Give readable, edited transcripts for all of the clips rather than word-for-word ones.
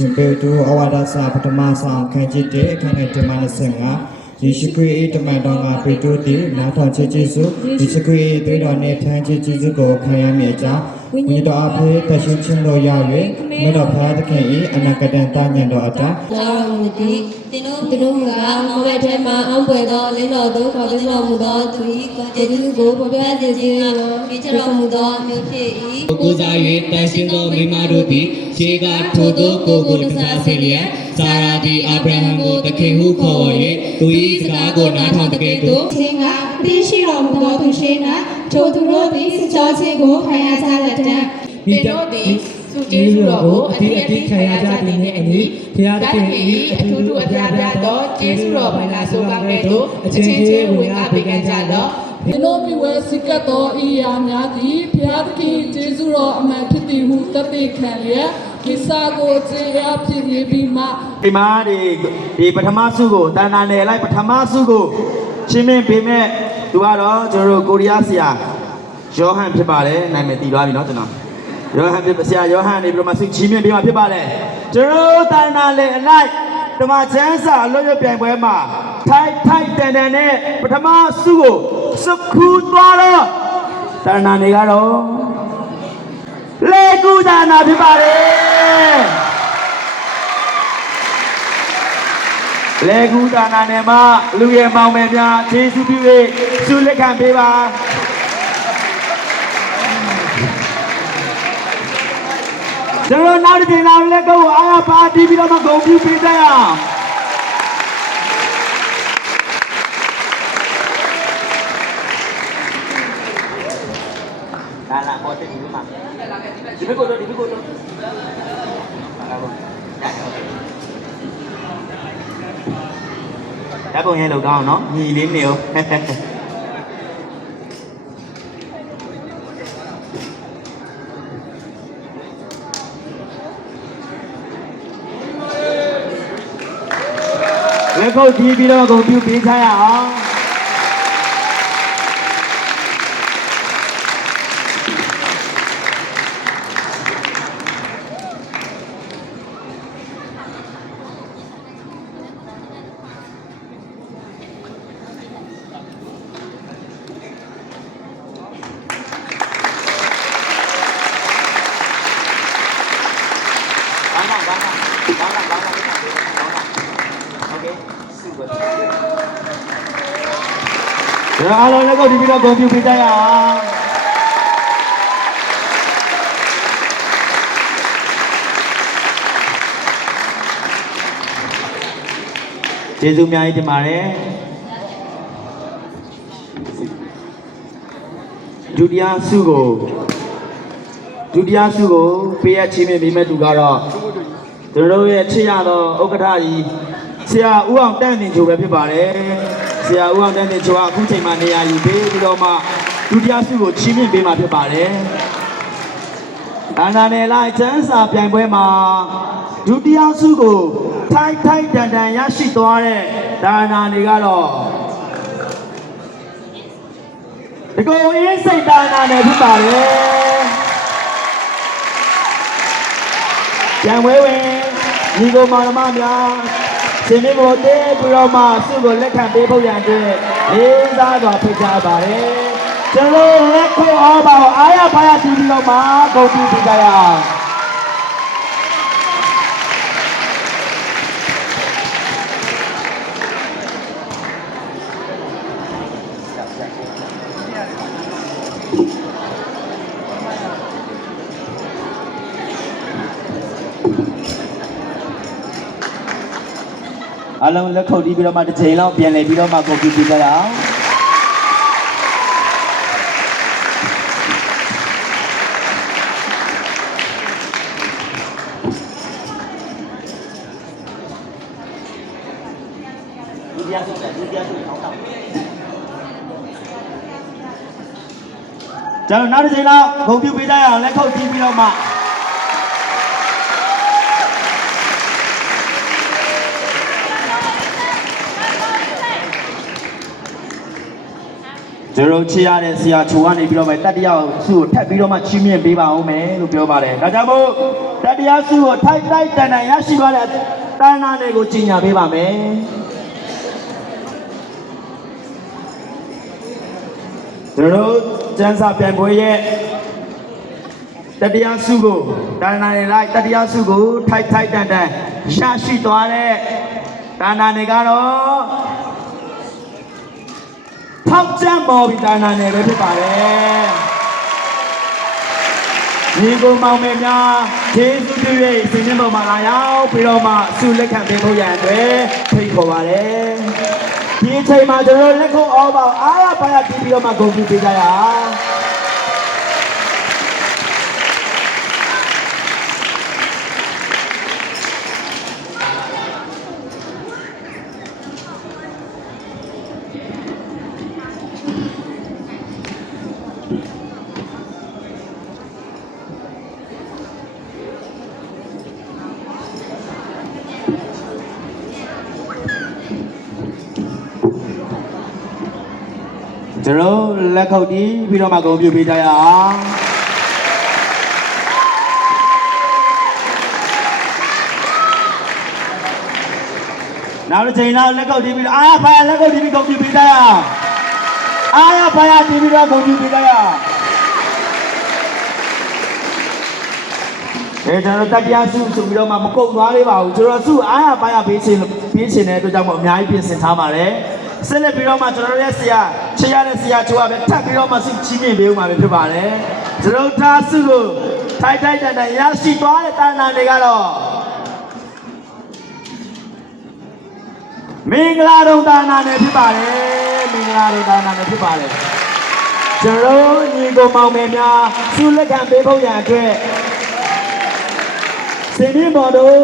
ရှင်ပေတူအဝါဒစာပထမဆောင်ခန်းကြီးတဲ့အခန်းငယ်တမန်25ယေရှုခရစ်တမန်တော်ကပေတူတည်နားထောင်ခြင်းကျေးဇူးယေရှုခရစ်သွေးတော်နဲ့ထမ်းခြင်းကျေးဇူးကိုခံရမည်ကြောင်းဝိညာဉ်တော်အဖေတရှိခြင်းတော်ရ၍မြတ်တော်ဖခင်သခင်၏အနာဂတ်တာညံတော်အတား တော်မူသည်တင်တို့ကမောင်ရဲ့ထဲမှာအောင်ပွဲသောလင်းတော်သို့ခေါ်ပြီးတော်မူသောသူ၏ကျေးဇူးကိုပေါ်ပြစေခြင်းကိုပြီးချတော်မူသောမျိုးဖြစ်၏ကိုစား၍တန်ရှင်းသောမိမတို့သည်ခြေကထိုသောကိုတစားစေလျက်စာရာသည်အာဗြဟံကိုသခင်ဟုခေါ်၍သူ၏စကားကိုနားထောင်တဲ့ကဲ့သို့ခြင်းကသိရှိတော်မူသောသူရှိ၌ထိုသူတို့သည်စကြောခြင်းကိုခံရကြလက်တံဒီတို့သည်စုကျေးဇူးတော်ကိုအတိအကျခံရကြသည်နှင့်အညီဘုရားသခင်၏အထူးထူးအပြားပြားသောကျေးဇူးတော်ဘဏ္ဍာဆိုပါကဲ့သို့အချင်းချင်းဝင်အားပေးကြလော့ဒီလိုပြဝဲစိကတ်တော်ဤရာများသည်ဘုရားသခင်ကျေးဇူးတော်အမှန်ဖြစ်သည်ဟုတသက်ခံလျက်ဒီစာကိုကျေးအားဖြစ်ပြီးမှဒီမှာဒီပထမစုကိုတန်တာနယ်လိုက်ပထမစုကိုရှင်းမင်းပေးမဲ့သူကတော့ကျွန်တော်တို့ကိုရီးယားဆရာယောဟန်ဖြစ်ပါတယ်နာမည်တည်သွားပြီเนาะကျွန်တော်ယောဟန်ဖြစ်ဆရာယောဟန်နေပြီးတော့မှဆုချီးမြှင့်ပေးမှာဖြစ်ပါတယ်ကျွန်တော်တန်တာနယ်အလိုက်ဓမ္မချမ်းစာအလို့ရပြိုင်ပွဲမှာထိုက်တန်နဲ့ပထမစုကိုစုခူးသွားတော့တန်တာနယ်ကတော့လေကူဒါနာဖြစ်ပါတယ်လေကူဒါနာနယ်မှာလူရဲ့မောင်မယ်များကျေးဇူးပြု၍ဆုလက်ခံပေးပါကျွန်တော်နောက်တစ်ချိန်လောက်လက်ကိုအားရပါတီးပြီးတော့မှဂုဏ်ပြုပေးကြရအောင်လာပေါ်တက်ဒီမှာဒီဘက်ကတော့ဓာတ်ပုံရဲလောက်ကောင်းနော်ညီလေးနေအောင်လက်ခုပ်တီးပြီးတော့ဂုဏ်ပြုပေးချရအောင်အားလုံးလက်ကုပ်တီးပြီးတော့ဂုဏ်ပြုပေးကြရအောင်ကျေးဇူးအများကြီးတင်ပါတယ်ဒုတိယဆုကိုပေးရချင်းမြင်မိမဲ့သူကတော့ကျွန်တော်တို့ရဲ့ချစ်ရသောဥက္ကဋ္ဌကြီးဆရာဦးအောင်တန်းတင်ချိုပဲဖြစ်ပါတယ်ဆရာဦးအောင်တန်းတင်ချိုကအခုချိန်မှာနေရာယူပေးပြီးတော့မှဒုတိယဆုကိုချီးမြှင့်ပေးမှာဖြစ်ပါတယ်။ဒါနာနယ်လိုက်ချမ်းစာပြိုင်ပွဲမှာဒုတိယဆုကိုထိုက်တန်ရရှိသွားတဲ့ဒါနာနေကတော့ဒီကိုအင်းစိတ်ဒါနာနယ်ဖြစ်ပါတယ်။ပြိုင်ပွဲဝင်ညီကိုမောင်နှမများဒီနေ့မို့တဲ့ပြီးတော့မှဆုကိုလက်ခံပေးဖို့ရန်အတွက်လေးစားစွာဖိတ်ကြားပါတယ်ကျွန်တော်လက်ခွင့်အားပါအားရပါရတီးပြီးတော့မှဂုဏ်ပြုပေးကြရအောင်အလုံးလက်ခုပ်တီးပြီးတော့မှတစ်ချိန်လောက်ပြန်လည်ပြီးတော့မှကွန်ပျူတာကြရအောင်ဒုတိယဆုထောင်းတော့ကျွန်တော်နောက်တစ်ချိန်လောက်ကွန်ပျူပေးကြရအောင်လက်ခုပ်တီးပြီးတော့မှကျွန်တော်ချစ်ရတဲ့ဆရာချိုကနေပြီးတော့မှတတိယဆုကိုထပ်ပြီးတော့မှချီးမြှင့်ပေးပါဦးမယ်လို့ပြောပါတယ်။ဒါကြောင့်မို့တ တရားစုကိုထိုက်တန်ရရှိသွားတဲ့တဏ္ဍာနယ်ကိုကြီးညာပေးပါမယ်ကျွန်တော်ကျန်းစာပြန်ပွဲရဲ့တတရားစုကိုတဏ္ဍာနယ်လိုက်တတရားစုကိုထိုက်တန်ရရှိသွားတဲ့တဏ္ဍာနယ်ကတော့ထောက်ကျမ်းပေါ်ပြီးတဏ္ဍာနယ်ပဲဖြစ်ပါတယ်ဒီကိုမောင်မယ်များကျေးဇူးပြု၍စင်နှင်းပေါ်မှာလာရောက်ပြီးတော့မှဆုလက်ခံပေးဖို့ရန်အတွက်ဖိတ်ခေါ်ပါတယ်ဒီအချိန်မှာကျွန်တော်လက်ခုပ်အောပါအားရပါရပြီးတော့မှဂုဏ်ပြုပေးကြရအောင်ကျွန်တော်လက်ခုပ်တီးပြီးတော့မှဂုဏ်ပြုပေးကြရအောင်နောက်တစ်ချိန်လောက်လက်ခုပ်တီးပြီးတော့အားရပါရလက်ခုပ်တီးပြီးဂုဏ်ပြုပေးကြရအောင်အားရပါရတီးပြီးတော့ဂုဏ်ပြုပေးကြရအောင်ကျွန်တော်တတရားစုဆိုပြီးတော့မှမကုန်သွားလေးပါဘူးကျွန်တော်စုအားရပါရပေးခြင်းတဲ့အတွက်ကြောင့်မို့အများကြီးပြင်ဆင်ထားပါတယ်ဆက်လက်ပြီးတော့မှကျွန်တော်ရဲ့ဆရာချေရတဲ့ဆရာချိုးကပဲထပ်ပြီးတော့မှစုချီးမြှင့်ပေးဦးမှာပဲဖြစ်ပါတယ်ကျွန်တော်သားစုကိုထိုက်တန်ရရှိသွားတဲ့တာဏတွေကတော့မင်္ဂလာတုံတာဏတွေဖြစ်ပါတယ်မင်္ဂလာတုံတာဏတွေဖြစ်ပါတယ်ကျွန်တော်ညီကိုမောင်မယ်များစုလက်ခံပေးဖို့ရန်အတွက်စင်ပြီးပေါ်တို့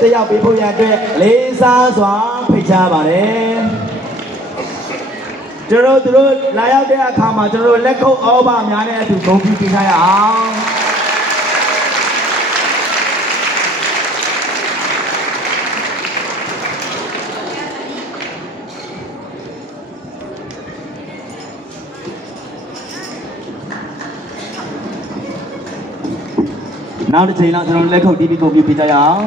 တရားပေးဖို့ရန်အတွက်လေးစားစွာဖိတ်ကြားပါတယ်ကျွန်တော်တို့လာရောက်တဲ့အခါမှာကျွန်တော်လက်ခုပ်အောပါများနဲ့အတူဂုဏ်ပြုပေးကြရအောင်နောက်တစ်ချိန်လောက်ကျွန်တော်လက်ခုပ်တီးပြီးဂုဏ်ပြုပေးကြရအောင်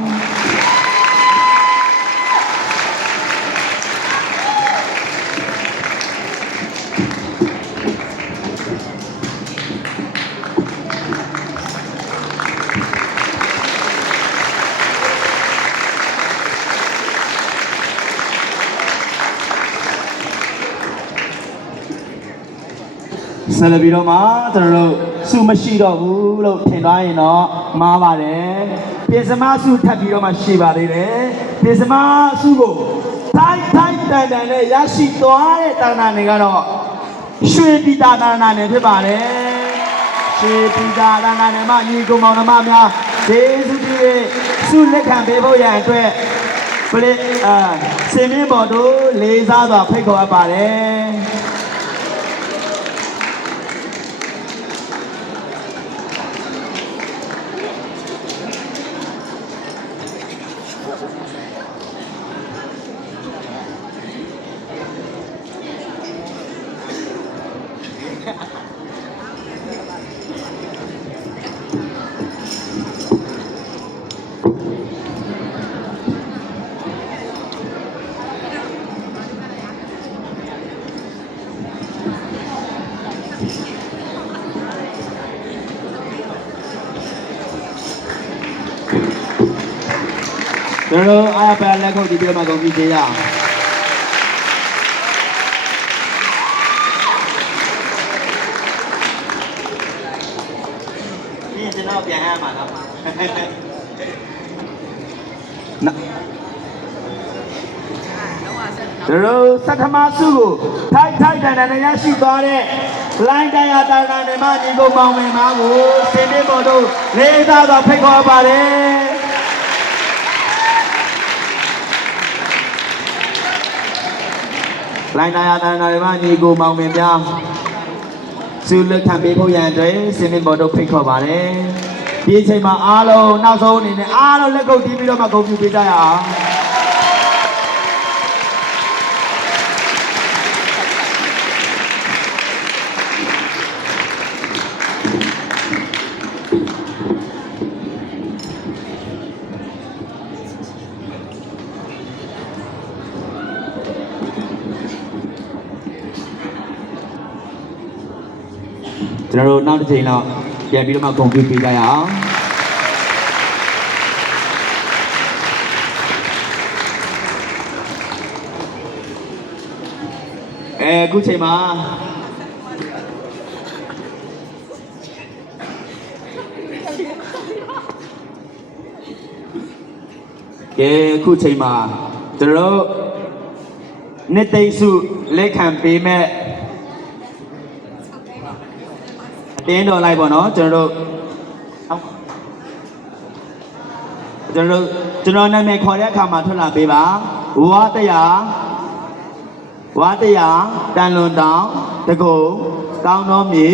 ဆက်လက်ပြီးတော့မှကျွန်တော်တို့စုမရှိတော့ဘူးလို့ထင်သွားရင်တော့မှားပါတယ်ပြင်စမစုထပ်ပြီးတော့မှရှိပါသေးတယ်ပြင်စမစုကိုထိုက်တန်နဲ့ရရှိသွားတဲ့တာဏတွေကတော့ရွှေပြည်တာတာဏတွေဖြစ်ပါတယ်ရွှေပြည်တာတာဏတွေမှာညီကောင်မောင်နှမများကျေးဇူးပြု၍စုလက်ခံပေးဖို့ရန်အတွက်စင်မြင့်ပေါ်တို့လေးစားစွာဖိတ်ခေါ်အပ်ပါတယ်ကျွန်တော်အားပါလက်ခုပ်ဒီပြမှာကုန်ပြီသေးရအောင်ဒီကျွန်တော်ပြန်ရမှာနော်ကျွန်တော်စက္ကမစုကိုထိုက်တန်ရရှိသွားတဲ့လိုင်းတရားတာနာနေမှညီကိုမောင်မယ်မားကိုစင်ပေးပေါ်တို့လေးစားစွာဖိတ်ခေါ်ပါတယ်လိုင်းတရားတာနာနေမှညီကိုမောင်မယ်များစုလက်ခံပေးဖို့ရန်အတွက်စင်ပေးပေါ်တို့ဖိတ်ခေါ်ပါတယ်ဒီအချိန်မှာအားလုံးနောက်ဆုံးအနေနဲ့အားလုံးလက်ကုပ်တီးပြီးတော့မှဂုဏ်ပြုပေးကြရအောင် ကျွန်တော်တို့နောက်တစ်ချိန်လောက်ပြန်ပြီးတော့မှဂုဏ်ပြုပေးကြရအောင်အခုချိန်မှာအခုချိန်မှာကျွန်တော်တို့နှစ်သိမ့်စုလက်ခံပေးမဲ့အတင်းတော်လိုက်ပေါ့နော်ကျွန်တော်နာမည်ခေါ်တဲ့အခါမှာထွက်လာပေးပါဝါတရားတန်လွန်တောင်တကုံကောင်းတော်မြေ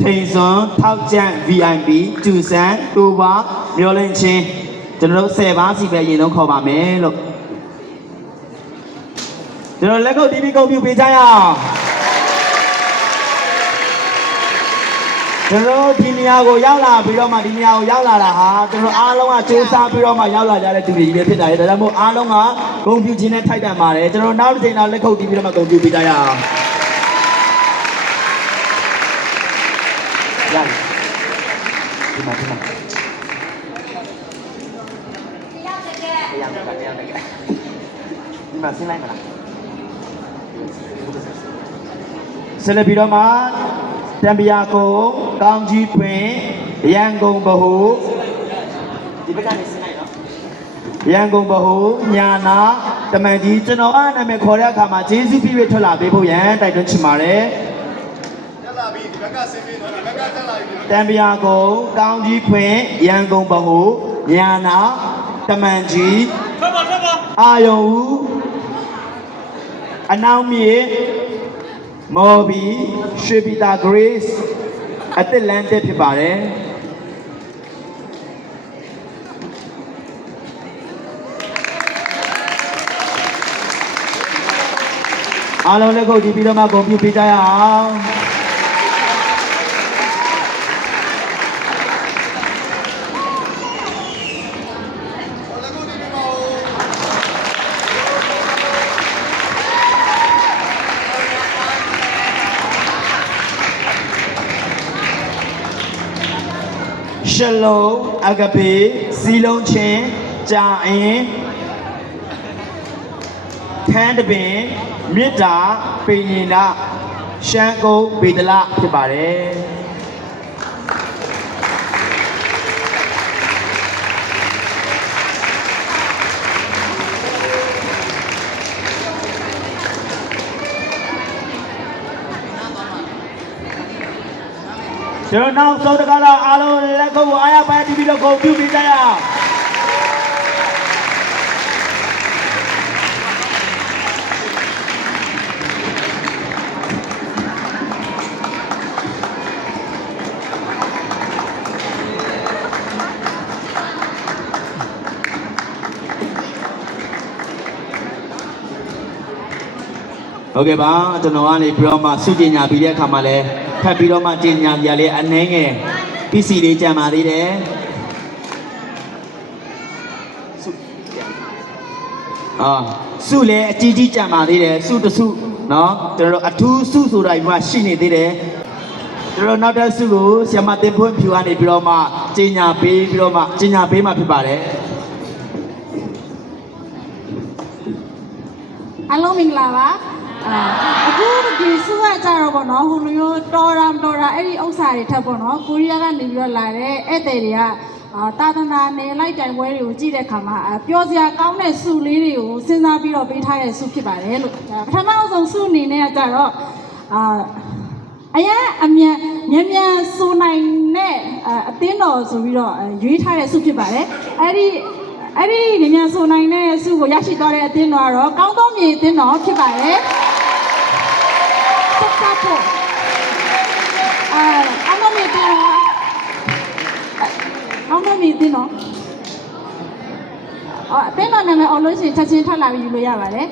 ထိန်စွန်းထောက်ကျန့် VIP ကျူစံတူပါမျောလင်းချင်းကျွန်တော်တို့10ပါးစီပဲရင်ဆုံးခေါ်ပါမယ်လို့ကျွန်တော်လက်ကုပ်တီးပြီးဂုဏ်ပြုပေးကြရအောင်ကျွန်တော်ဒီနေရာကိုရောက်လာပြီးတော့မှဒီနေရာကိုရောက်လာတာဟာကျွန်တော်အားလုံးကစူးစမ်းပြီးတော့မှရောက်လာကြတဲ့သူတွေကြီးပဲဖြစ်တာလေဒါကြောင့်မို့အားလုံးကဂုဏ်ပြုခြင်းနဲ့ထိုက်တန်ပါတယ်ကျွန်တော်နောက်တစ်ချိန်တော့လက်ခုပ်တီးပြီးတော့မှဂုဏ်ပြုပေးကြရအောင်ရတယ်ဒီမှာဒီမှာဆင်းလိုက်ပါလားဆက်လက်ပြီးတော့မှတံပြာကိုကောင်းကြီးပွင့်ရန်ကုန်ဗဟုဒီဘက်ကနေဆင်းလိုက်နော်ရန်ကုန်ဗဟုညာနာတမန်ကြီးကျွန်တော်အားနာမည်ခေါ်တဲ့အခါမှာဂျေဇုပြည့်ထွက်လာပေးဖို့ရန်တိုက်တွန်းချင်ပါတယ်တက်လာပြီဒီဘက်ကဆင်းပြီးတော့ဒီဘက်ကတက်လာပြီတံပြာကိုကောင်းကြီးပွင့်ရန်ကုန်ဗဟုညာနာတမန်ကြီးထွက်ပါအာယုံဦးအနောင်မြေမော်ဘီရွှေပြည်သာ Grace အသစ်လမ်းတက်ဖြစ်ပါတယ်အားလုံးလက်ခုပ်တီးပြီးတော့မှဂုဏ်ပြုပေးကြရအောင်ရှလုံးအကပေစီလုံးချင်းကြာအင်းခန်းတပင်မေတ္တာပိညင်နာရှမ်းကုန်းဗေဒလဖြစ်ပါတယ်ကျွန်တော်နောက်ဆုံးတကားတော့အားလုံးလက်ခုပ်ကိုအားရပါတီးပြီးတော့ဂုဏ်ပြုပေးကြရအောင်ဟုတ်ကဲ့ပါကျွန်တော်ကနေပြီးတော့မှစုပညာပြီးတဲ့အခါမှာလဲဖတ်ပြီးတော့မှပညာပြလေးအနှဲငယ်ပစ္စည်းလေးကြံပါသေးတယ်စုလဲအကြီးကြီးကြံပါသေးတယ်စုတစုเนาะကျွန်တော်တို့အထူးစုဆိုတာဒီမှာရှိနေသေးတယ်ကျွန်တော်နောက်တဲ့စုကိုဆရာမတင်ဖွင့်ဖြူကနေပြီးတော့မှပညာပေးပြီးတော့မှပညာပေးမှဖြစ်ပါတယ်အားလုံးမင်္ဂလာပါအခုဒီစုကကြတော့ပေါ့နော်ဟိုလိုမျိုးတော်ရအဲ့ဒီဥစ္စာတွေထပ်ပေါ့နော်ကိုရီးယားကနေပြီးတော့လာတဲ့ဧည့်သည်တွေကတာသနာနယ်လိုက်တိုင်ပွဲတွေကိုကြည့်တဲ့အခါမှာပျော်စရာကောင်းတဲ့စုလေးတွေကိုစဉ်းစားပြီးတော့ပေးထားတဲ့စုဖြစ်ပါတယ်လို့ပထမဆုံးစုအနေနဲ့ကြတော့အရင်အမြန်ဆိုနိုင်တဲ့အသင်းတော်ဆိုပြီးတော့ရွေးထားတဲ့စုဖြစ်ပါတယ်အဲ့ဒီမြန်ဆိုနိုင်တဲ့စုကိုရရှိသွားတဲ့အသင်းတော်ကတော့ကောင်းသောမြေအသင်းတော်ဖြစ်ပါတယ်ဆက်စားဖို့ကောင်းသောမြေအသင်းတော်ကောင်းသောမြေအသင်းတော်အသင်းတော်နာမည်အော်လို့ရှိရင်ချက်ချင်းထွက်လာပြီးယူလို့ရပါတယ်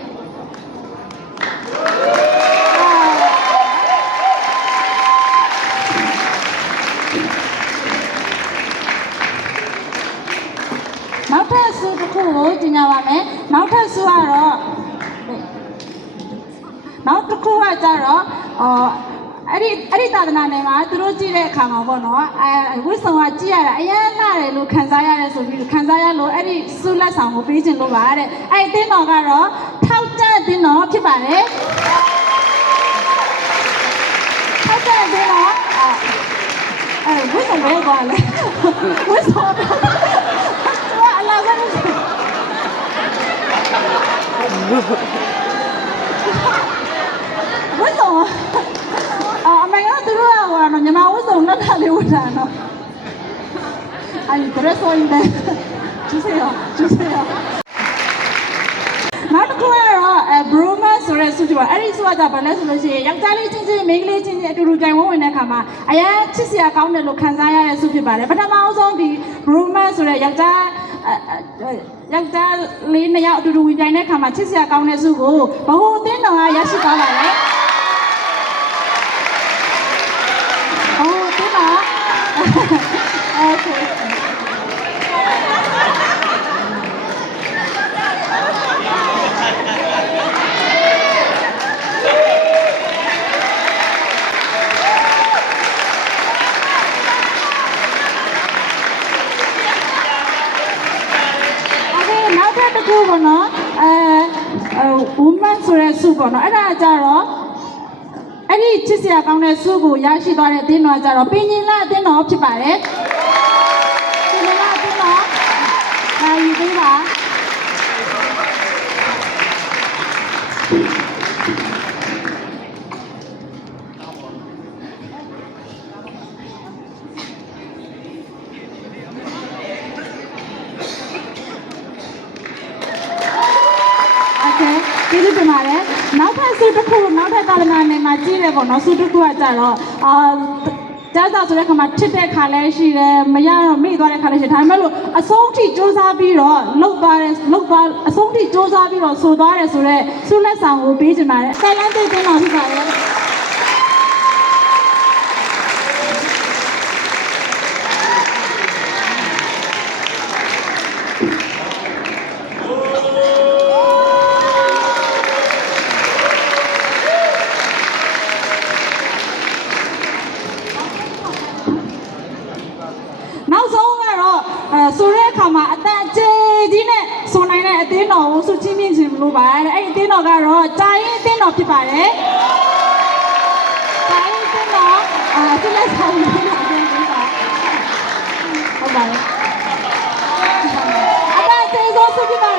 နောက်ထပ်စုတစ်ခုကိုကျင်ညာပါမယ်နောက်ထပ်စုကတော့နောက်တစ်ခုကကြတော့အဲ့ဒီ ဒီသာသနာနယ်မှာသူတို့ကြည့်တဲ့အခါမှာပေါ့နော်ဝိဆောင်ကကြည့်ရတာအရင်လာတယ်လို့ခံစားရတယ်ဆိုပြီးခံစားရလို့အဲ့ဒီဆုလက်ဆောင်ကိုပေးခြင်းလို့ပါတဲ့အဲ့ဒီအသင်းတော်ကတော့ထောက်ကြအသင်းတော်ဖြစ်ပါတယ်ထောက်ကြအသင်းတော်ဝိဆောင်ပဲကွာလေဝိဆောင်အလားကဝိဆောင်အမေကသူတို့ကဟိုနော်ညီမဝိဆောင်လက်ထပ်လေးဝတ်တာနော်အဲ့ဒီဒရက်ဆိုရင်လည်းကျူစေရောနောက်တစ်ခုကတော့Broma ဆိုတဲ့ဆုကြပါအဲ့ဒီဆုကဘာလဲဆိုလို့ရှိရင်ယောက်ျားလေးချင်းချင်းမိန်းကလေးချင်းချင်းအတူတူကြိုင်ဝင်တဲ့အခါမှာအရင်ချစ်စရာကောင်းတယ်လို့ခံစားရတဲ့ဆုဖြစ်ပါတယ်ပထမအဆုံးဒီ Broma ဆိုတဲ့ယောက်ျားလေးနှစ်ယောက်အတူတူဝင်ကြိုင်တဲ့အခါမှာချစ်စရာကောင်းတဲ့ဆုကိုဘဟုအသင်းတော်ကရရှိသွားပါတယ်ဘဟုအသင်းတော်โอเคခုပေါ့နော်woman ဆိုတဲ့ဆုပေါ့နော်အဲ့ဒါကြတော့အဲ့ဒီချစ်စရာကောင်းတဲ့ဆုကိုရရှိသွားတဲ့အသင်းတော်ကြတော့ပင်ញင်လာအသင်းတော်ဖြစ်ပါတယ်ပင်ញင်လာအသင်းတော်ဒါယူပေးပါကျေးဇူးတင်ပါတယ်နောက်ထပ်ဆုတစ်ခုနောက်ထပ်သာသနာနယ်မှာကြီးတယ်ပေါ့နော်ဆုတစ်ခုကကြတော့ကြားစာဆိုတဲ့ခါမှာထစ်တဲ့ခါလဲရှိတယ်မရတော့မိသွားတဲ့ခါလဲရှိတယ်ဒါပေမဲ့လို့အဆုံးထိစ조사ပြီးတော့လှုပ်သွားအဆုံးထိစ조사ပြီးတော့ဆိုသွားတယ်ဆိုတော့ဆုလက်ဆောင်ကိုပေးချင်ပါတယ်တိုင်လန်သိတဲ့တော်ဖြစ်ပါတယ်နောက်ဆုံးကတော့ဆိုတဲ့အခါမှာအတန်ကျေကြီးနဲ့ဆိုနိုင်တဲ့အသင်းတော်ကိုဆုချင်းမြင့်ခြင်းလို့ပါတဲ့အဲ့ဒီအသင်းတော်ကတော့ကြာရင်အသင်းတော်ဖြစ်ပါတယ်ကြာရင်အသင်းတော်သူလက်ဆောင်နေလာတယ်ဟုတ်ပါတယ်အတန်ကျေဆိုဆုဖြစ်ပါ